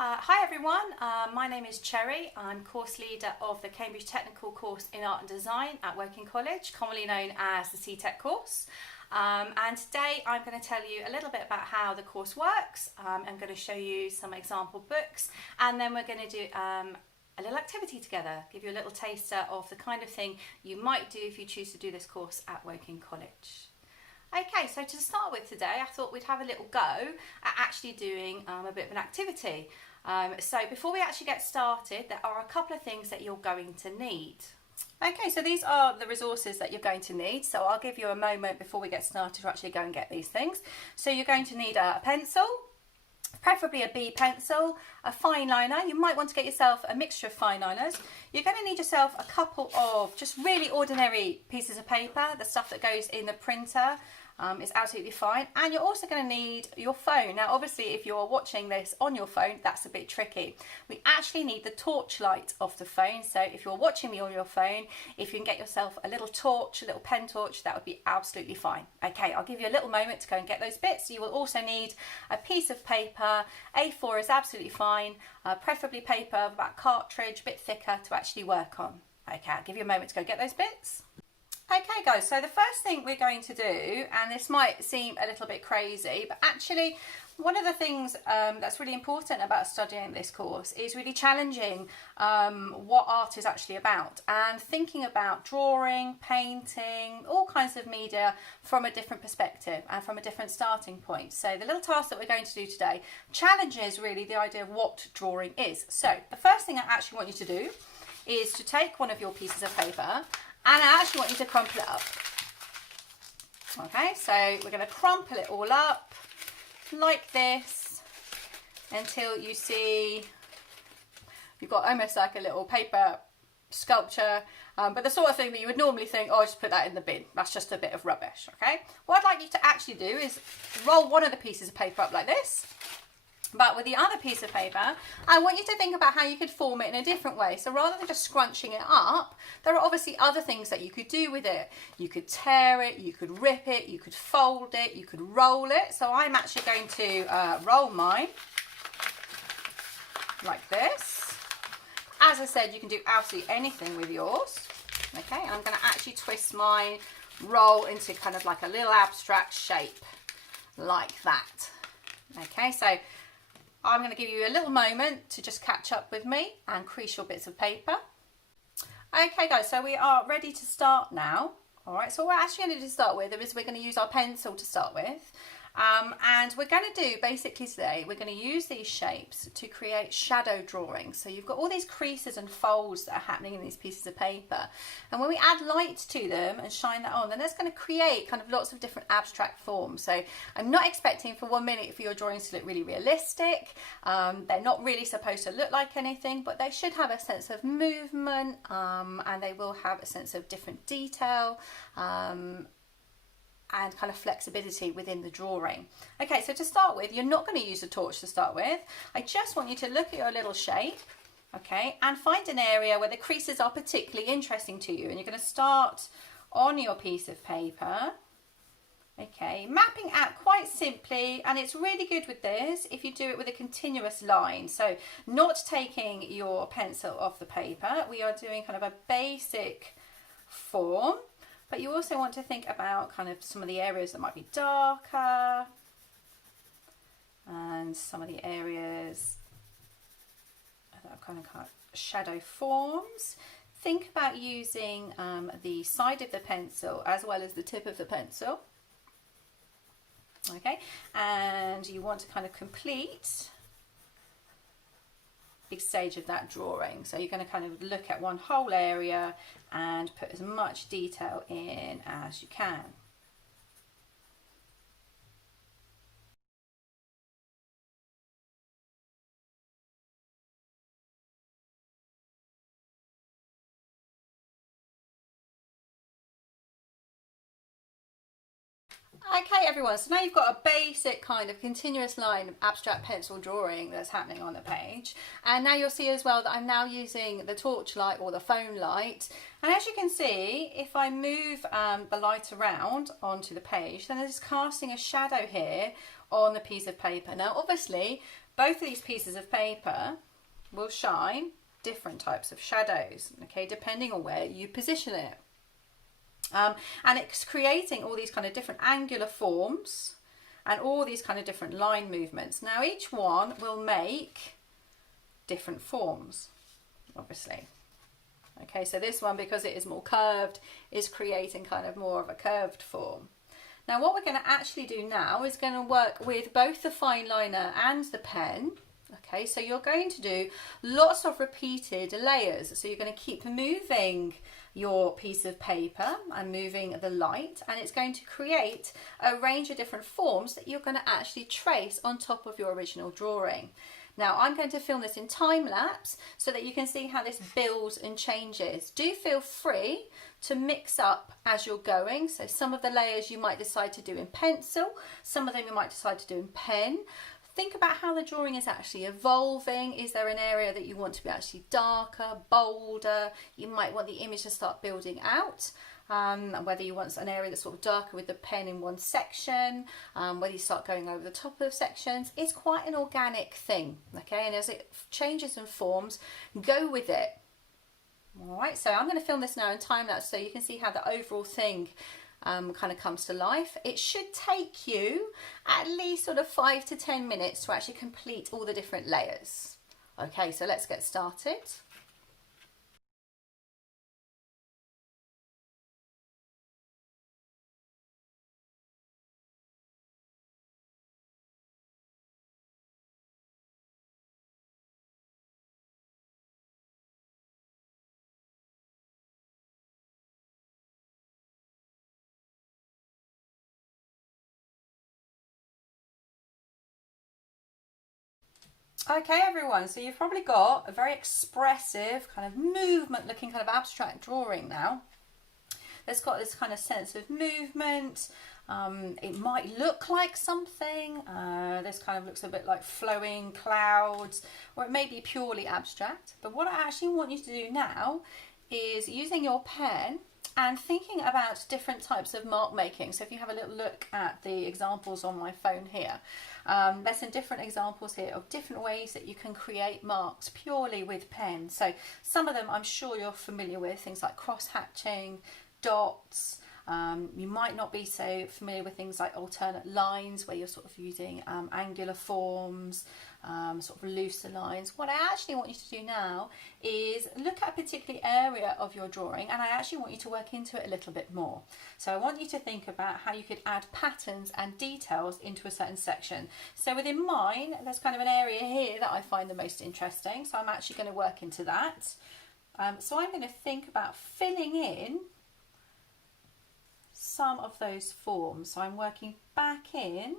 Hi everyone, my name is Cherry. I'm course leader of the Cambridge Technical course in Art and Design at Woking College, commonly known as the C-Tech course. And today I'm going to tell you a little bit about how the course works. I'm going to show you some example books, and then we're going to do a little activity together, give you a little taster of the kind of thing you might do if you choose to do this course at Woking College. Okay, so to start with today, I thought we'd have a little go at actually doing a bit of an activity. So before we actually get started, there are a couple of things that you're going to need. Okay, so these are the resources that you're going to need. So I'll give you a moment before we get started to actually go and get these things. So you're going to need a pencil, preferably a B pencil, a fine liner. You might want to get yourself a mixture of fine liners. You're going to need yourself a couple of just really ordinary pieces of paper. The stuff that goes in the printer is absolutely fine. And you're also going to need your phone. Now obviously if you're watching this on your phone, that's a bit tricky. We actually need the torch light of the phone. So if you're watching me on your phone, if you can get yourself a little torch, a little pen torch, that would be absolutely fine. Okay, I'll give you a little moment to go and get those bits. You will also need a piece of paper. A4 is absolutely fine, preferably paper of about cartridge, a bit thicker to actually work on. Okay, I'll give you a moment to go get those bits. Okay guys, so the first thing we're going to do, and this might seem a little bit crazy, but actually one of the things that's really important about studying this course is really challenging what art is actually about, and thinking about drawing, painting, all kinds of media from a different perspective and from a different starting point. So the little task that we're going to do today challenges really the idea of what drawing is. So the first thing I actually want you to do is to take one of your pieces of paper, and I actually want you to crumple it up. Okay, so we're going to crumple it all up like this until you see you've got almost like a little paper sculpture, but the sort of thing that you would normally think, oh, just put that in the bin. That's just a bit of rubbish, okay? What I'd like you to actually do is roll one of the pieces of paper up like this. But with the other piece of paper, I want you to think about how you could form it in a different way. So rather than just scrunching it up, there are obviously other things that you could do with it. You could tear it, you could rip it, you could fold it, you could roll it. So I'm actually going to roll mine like this. As I said, you can do absolutely anything with yours. Okay, and I'm going to actually twist mine, roll into kind of like a little abstract shape like that. Okay, so I'm going to give you a little moment to just catch up with me and crease your bits of paper. Okay guys, so we are ready to start now. All right, so what we're actually going to start with is we're going to use our pencil to start with. And we're going to do basically today, we're going to use these shapes to create shadow drawings. So you've got all these creases and folds that are happening in these pieces of paper. And when we add light to them and shine that on, then that's going to create kind of lots of different abstract forms. So I'm not expecting for 1 minute for your drawings to look really realistic. They're not really supposed to look like anything, but they should have a sense of movement, and they will have a sense of different detail. And kind of flexibility within the drawing. Okay, so to start with, you're not going to use a torch to start with. I just want you to look at your little shape, okay, and find an area where the creases are particularly interesting to you. And you're going to start on your piece of paper, okay, mapping out quite simply. And it's really good with this if you do it with a continuous line. So not taking your pencil off the paper, we are doing kind of a basic form. But you also want to think about kind of some of the areas that might be darker and some of the areas that are kind of shadow forms. Think about using the side of the pencil as well as the tip of the pencil. Okay, and you want to kind of complete big stage of that drawing. So you're going to kind of look at one whole area and put as much detail in as you can. Okay everyone, so now you've got a basic kind of continuous line of abstract pencil drawing that's happening on the page, and now you'll see as well that I'm now using the torch light or the phone light, and as you can see, if I move the light around onto the page, then it's casting a shadow here on the piece of paper. Now obviously both of these pieces of paper will shine different types of shadows, okay, depending on where you position it. And it's creating all these kind of different angular forms and all these kind of different line movements. Now each one will make different forms, obviously. Okay, so this one, because it is more curved, is creating kind of more of a curved form. Now what we're going to actually do now is going to work with both the fine liner and the pen. Okay, so you're going to do lots of repeated layers. So you're going to keep moving your piece of paper and moving the light, and it's going to create a range of different forms that you're going to actually trace on top of your original drawing. Now I'm going to film this in time lapse so that you can see how this builds and changes. Do feel free to mix up as you're going. So some of the layers you might decide to do in pencil, some of them you might decide to do in pen. Think about how the drawing is actually evolving. Is there an area that you want to be actually darker, bolder? You might want the image to start building out. Whether you want an area that's sort of darker with the pen in one section, whether you start going over the top of sections, it's quite an organic thing, okay? And as it changes and forms, go with it. All right, so I'm going to film this now in time lapse so you can see how the overall thing kind of comes to life. It should take you at least sort of 5 to 10 minutes to actually complete all the different layers. Okay, so let's get started. Okay everyone, so you've probably got a very expressive kind of movement looking kind of abstract drawing now. It's got this kind of sense of movement. It might look like something. This kind of looks a bit like flowing clouds, or it may be purely abstract. But what I actually want you to do now is using your pen and thinking about different types of mark making. So if you have a little look at the examples on my phone here, there's some different examples here of different ways that you can create marks purely with pen. So some of them I'm sure you're familiar with, things like cross hatching, dots. You might not be so familiar with things like alternate lines, where you're sort of using angular forms, sort of looser lines. What I actually want you to do now is look at a particular area of your drawing, and I actually want you to work into it a little bit more. So I want you to think about how you could add patterns and details into a certain section. So within mine, there's kind of an area here that I find the most interesting, so I'm actually going to work into that. So I'm going to think about filling in some of those forms. So I'm working back in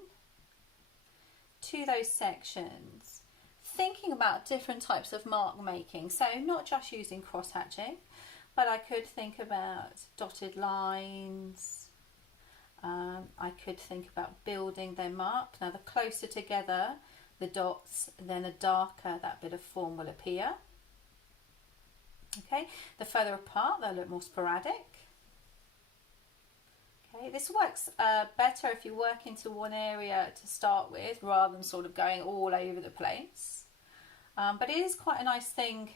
to those sections, thinking about different types of mark making. So not just using cross hatching, but I could think about dotted lines. I could think about building their mark. Now the closer together the dots, then the darker that bit of form will appear. Okay, the further apart they'll look more sporadic. Okay, this works better if you work into one area to start with rather than sort of going all over the place. But it is quite a nice thing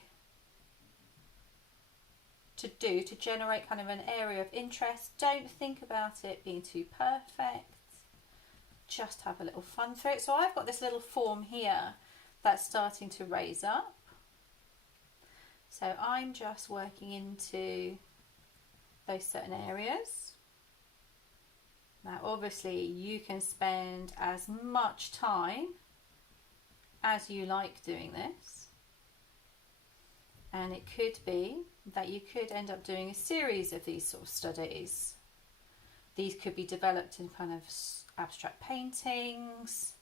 to do to generate kind of an area of interest. Don't think about it being too perfect. Just have a little fun through it. So I've got this little form here that's starting to raise up. So I'm just working into those certain areas. Now obviously you can spend as much time as you like doing this, and it could be that you could end up doing a series of these sort of studies. These could be developed in kind of abstract paintings.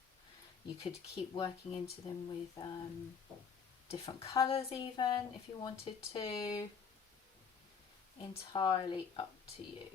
You could keep working into them with different colours even if you wanted to. Entirely up to you.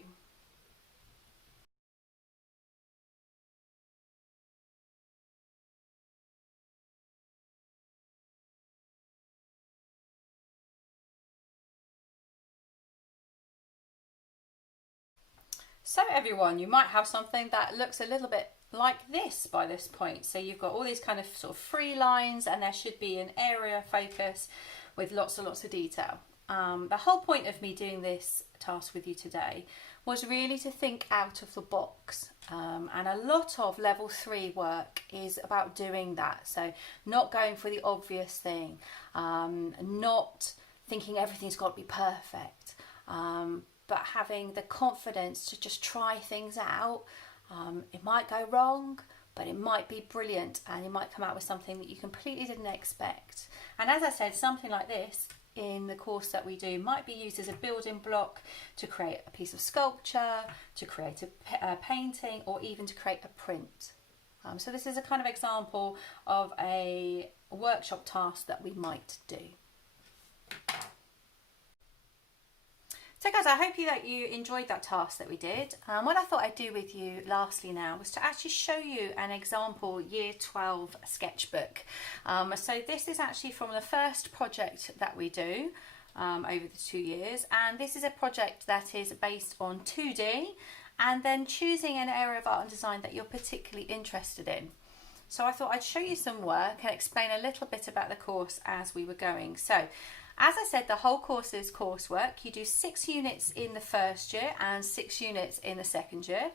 So everyone, you might have something that looks a little bit like this by this point. So you've got all these kind of sort of free lines, and there should be an area focus with lots and lots of detail. The whole point of me doing this task with you today was really to think out of the box, and a lot of level 3 work is about doing that. So not going for the obvious thing, not thinking everything's got to be perfect, but having the confidence to just try things out. It might go wrong, but it might be brilliant, and you might come out with something that you completely didn't expect. And as I said, something like this in the course that we do might be used as a building block to create a piece of sculpture, to create a painting, or even to create a print. So this is a kind of example of a workshop task that we might do. So guys, I hope that you enjoyed that task that we did. What I thought I'd do with you lastly now was to actually show you an example Year 12 sketchbook. So this is actually from the first project that we do over the 2 years, and this is a project that is based on 2D and then choosing an area of art and design that you're particularly interested in. So I thought I'd show you some work and explain a little bit about the course as we were going. So as I said, the whole course is coursework. You do 6 units in the first year and 6 units in the second year.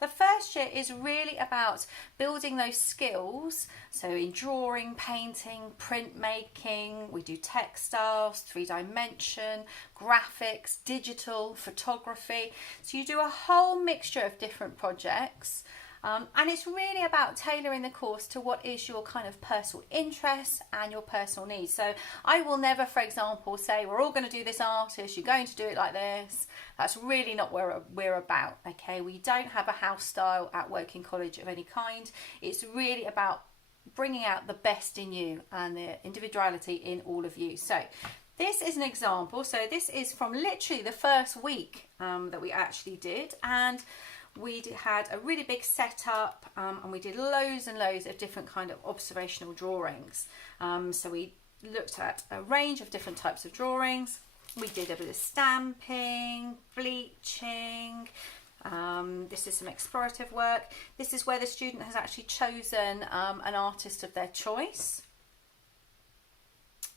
The first year is really about building those skills. So in drawing, painting, printmaking, we do textiles, 3D, graphics, digital, photography. So you do a whole mixture of different projects. And it's really about tailoring the course to what is your kind of personal interests and your personal needs. So I will never, for example, say we're all going to do this artist, you're going to do it like this. That's really not what we're about, okay? We don't have a house style at Woking College of any kind. It's really about bringing out the best in you and the individuality in all of you. So this is an example. So this is from literally the first week that we actually did, and we had a really big setup, and we did loads and loads of different kind of observational drawings. So we looked at a range of different types of drawings. We did a bit of stamping, bleaching. This is some explorative work. This is where the student has actually chosen an artist of their choice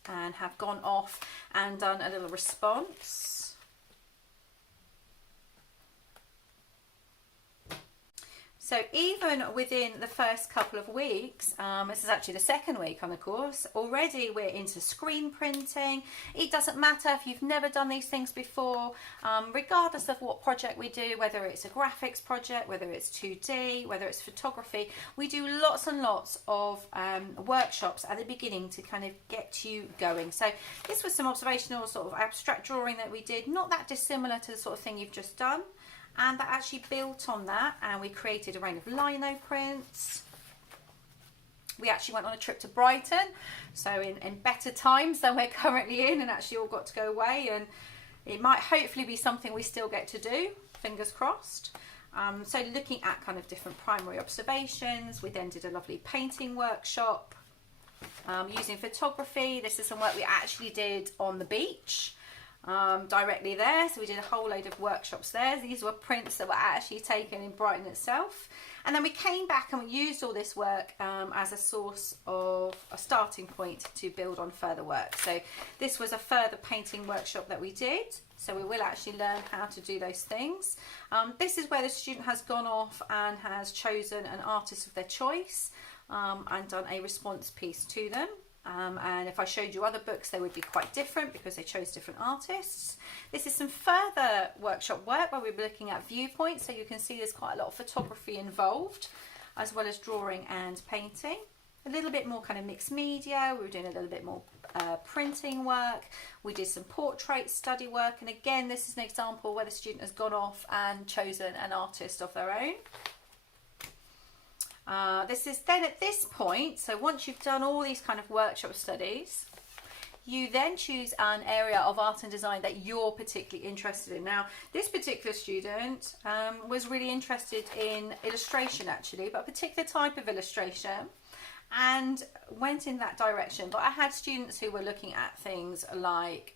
and have gone off and done a little response. So even within the first couple of weeks, this is actually the second week on the course, already we're into screen printing. It doesn't matter if you've never done these things before, regardless of what project we do, whether it's a graphics project, whether it's 2D, whether it's photography, we do lots and lots of workshops at the beginning to kind of get you going. So this was some observational sort of abstract drawing that we did, not that dissimilar to the sort of thing you've just done. And that actually built on that, and we created a range of lino prints. We actually went on a trip to Brighton, so in better times than we're currently in, and actually all got to go away, and it might hopefully be something we still get to do, fingers crossed. So looking at kind of different primary observations, we then did a lovely painting workshop using photography. This is some work we actually did on the beach. Directly there, so we did a whole load of workshops there. These were prints that were actually taken in Brighton itself, and then we came back and we used all this work as a source of a starting point to build on further work. So this was a further painting workshop that we did, so we will actually learn how to do those things. This is where the student has gone off and has chosen an artist of their choice and done a response piece to them. And if I showed you other books, they would be quite different because they chose different artists. This is some further workshop work where we'll be looking at viewpoints, so you can see there's quite a lot of photography involved, as well as drawing and painting. A little bit more kind of mixed media. We were doing a little bit more printing work. We did some portrait study work, and again, this is an example where the student has gone off and chosen an artist of their own. This is then at this point, so once you've done all these kind of workshop studies, you then choose an area of art and design that you're particularly interested in. Now, this particular student was really interested in illustration actually, but a particular type of illustration. and went in that direction. But I had students who were looking at things like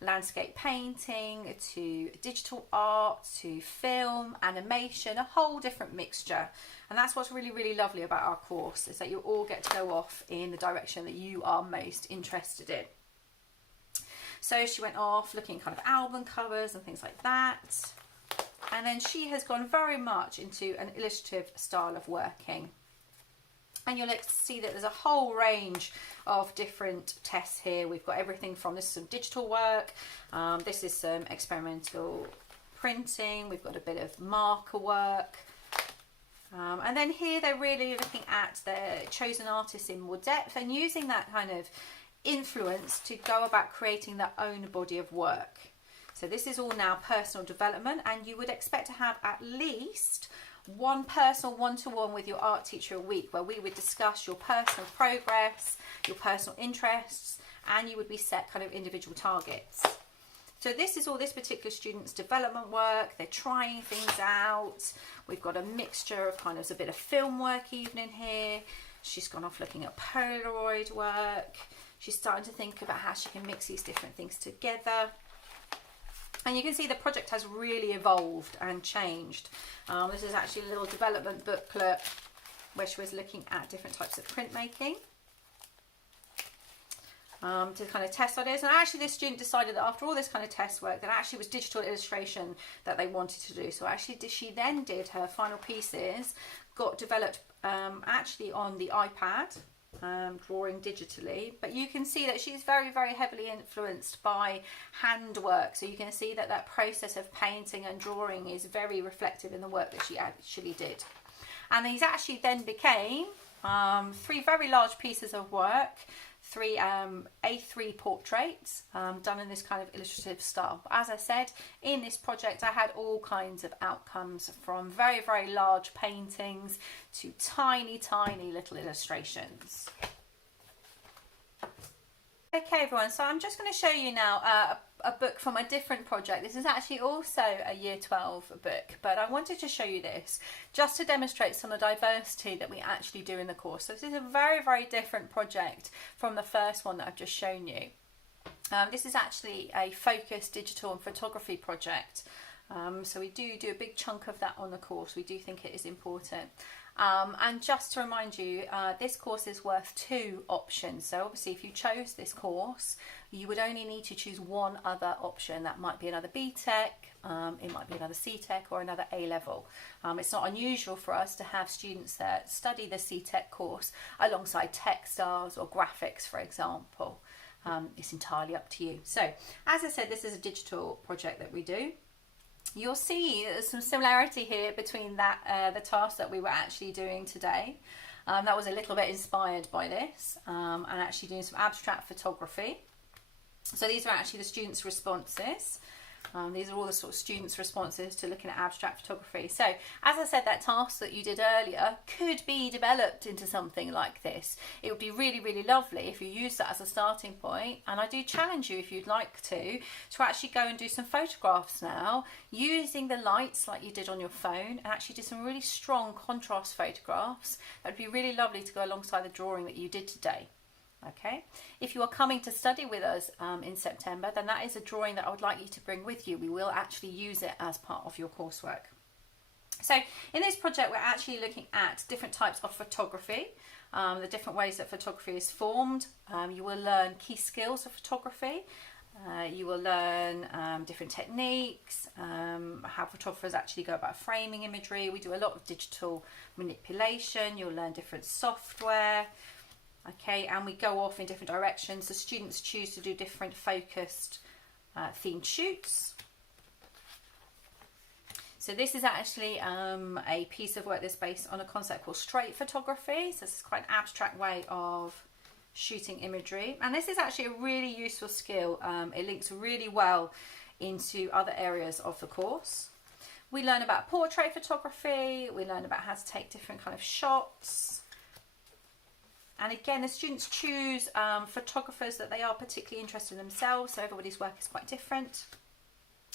landscape painting, to digital art, to film, animation, a whole different mixture. And that's what's really, really lovely about our course, is that you all get to go off in the direction that you are most interested in. So she went off looking kind of album covers and things like that. And then she has gone very much into an illustrative style of working. And you'll see that there's a whole range of different tests here. We've got everything from, this is some digital work, this is some experimental printing, we've got a bit of marker work. And then here they're really looking at their chosen artists in more depth and using that kind of influence to go about creating their own body of work. So this is all now personal development, and you would expect to have at least one personal one-to-one with your art teacher a week, where we would discuss your personal progress, your personal interests, and you would be set kind of individual targets. So this is all this particular student's development work. They're trying things out. We've got a mixture of kind of a bit of film work evening here. She's gone off looking at Polaroid work. She's starting to think about how she can mix these different things together. And you can see the project has really evolved and changed. This is actually a little development booklet where she was looking at different types of printmaking to kind of test ideas. And actually this student decided that after all this kind of test work, that actually was digital illustration that they wanted to do. So actually she then did her final pieces, got developed actually on the iPad, drawing digitally, but you can see that she's very, very heavily influenced by handwork. So you can see that that process of painting and drawing is very reflective in the work that she actually did. And these actually then became 3 very large pieces of work, 3 A3 portraits done in this kind of illustrative style. But as I said, in this project I had all kinds of outcomes, from very, very large paintings to tiny, tiny little illustrations. Okay everyone, so I'm just going to show you now a book from a different project. This is actually also a Year 12 book, but I wanted to show you this just to demonstrate some of the diversity that we actually do in the course. So this is a very, very different project from the first one that I've just shown you. This is actually a focused digital and photography project. So we do a big chunk of that on the course. We do think it is important. And just to remind you, this course is worth 2 options. So obviously if you chose this course, you would only need to choose one other option. That might be another BTEC, it might be another CTEC or another A-level. It's not unusual for us to have students that study the CTEC course alongside textiles or graphics, for example. It's entirely up to you. So as I said, this is a digital project that we do. You'll see there's some similarity here between that the task that we were actually doing today. That was a little bit inspired by this, and actually doing some abstract photography. So these are actually the students' responses. These are all the sort of students' responses to looking at abstract photography. So, as I said, that task that you did earlier could be developed into something like this. It would be really, really lovely if you use that as a starting point. And I do challenge you, if you'd like to actually go and do some photographs now, using the lights like you did on your phone, and actually do some really strong contrast photographs. That would be really lovely to go alongside the drawing that you did today. Okay, if you are coming to study with us in September, then that is a drawing that I would like you to bring with you. We will actually use it as part of your coursework. So in this project, we're actually looking at different types of photography, the different ways that photography is formed. You will learn key skills of photography. You will learn different techniques, how photographers actually go about framing imagery. We do a lot of digital manipulation. You'll learn different software. Okay, and we go off in different directions. The students choose to do different focused themed shoots. So this is actually a piece of work that's based on a concept called straight photography. So this is quite an abstract way of shooting imagery. And this is actually a really useful skill. It links really well into other areas of the course. We learn about portrait photography. We learn about how to take different kind of shots. And again, the students choose photographers that they are particularly interested in themselves, so everybody's work is quite different.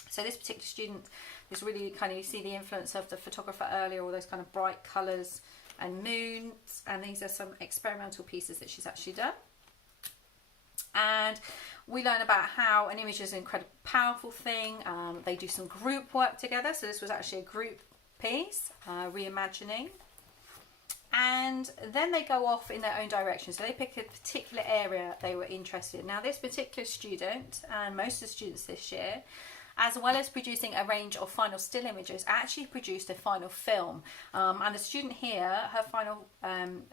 So this particular student is really kind of, you see the influence of the photographer earlier, all those kind of bright colours and moons, and these are some experimental pieces that she's actually done. And we learn about how an image is an incredibly powerful thing. They do some group work together, so this was actually a group piece, reimagining. And then they go off in their own direction, so they pick a particular area they were interested in. Now this particular student, and most of the students this year, as well as producing a range of final still images, actually produced a final film. And the student here, her final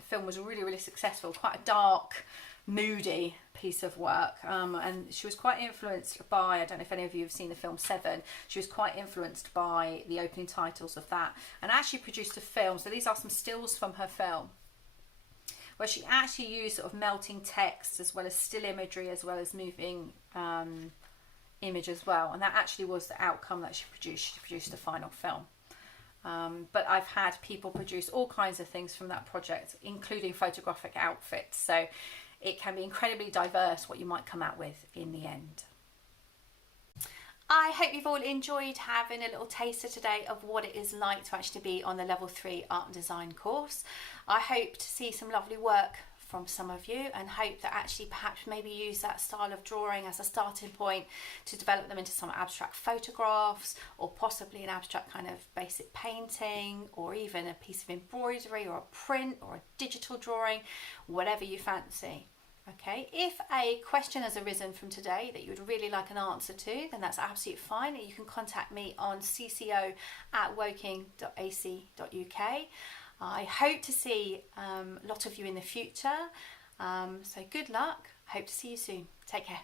film was really, really successful, quite a dark, moody piece of work, and she was quite influenced by, I don't know if any of you have seen the film Seven, she was quite influenced by the opening titles of that, and actually produced a film. So these are some stills from her film, where she actually used sort of melting text as well as still imagery as well as moving image as well, and that actually was the outcome that she produced. She produced a final film. But I've had people produce all kinds of things from that project, including photographic outfits, so it can be incredibly diverse what you might come out with in the end. I hope you've all enjoyed having a little taster today of what it is like to actually be on the level 3 art and design course. I hope to see some lovely work from some of you, and hope that actually perhaps maybe use that style of drawing as a starting point to develop them into some abstract photographs, or possibly an abstract kind of basic painting, or even a piece of embroidery or a print or a digital drawing, whatever you fancy. Okay, if a question has arisen from today that you would really like an answer to, then that's absolutely fine. You can contact me on cco@woking.ac.uk. I hope to see a lot of you in the future. So good luck. Hope to see you soon. Take care.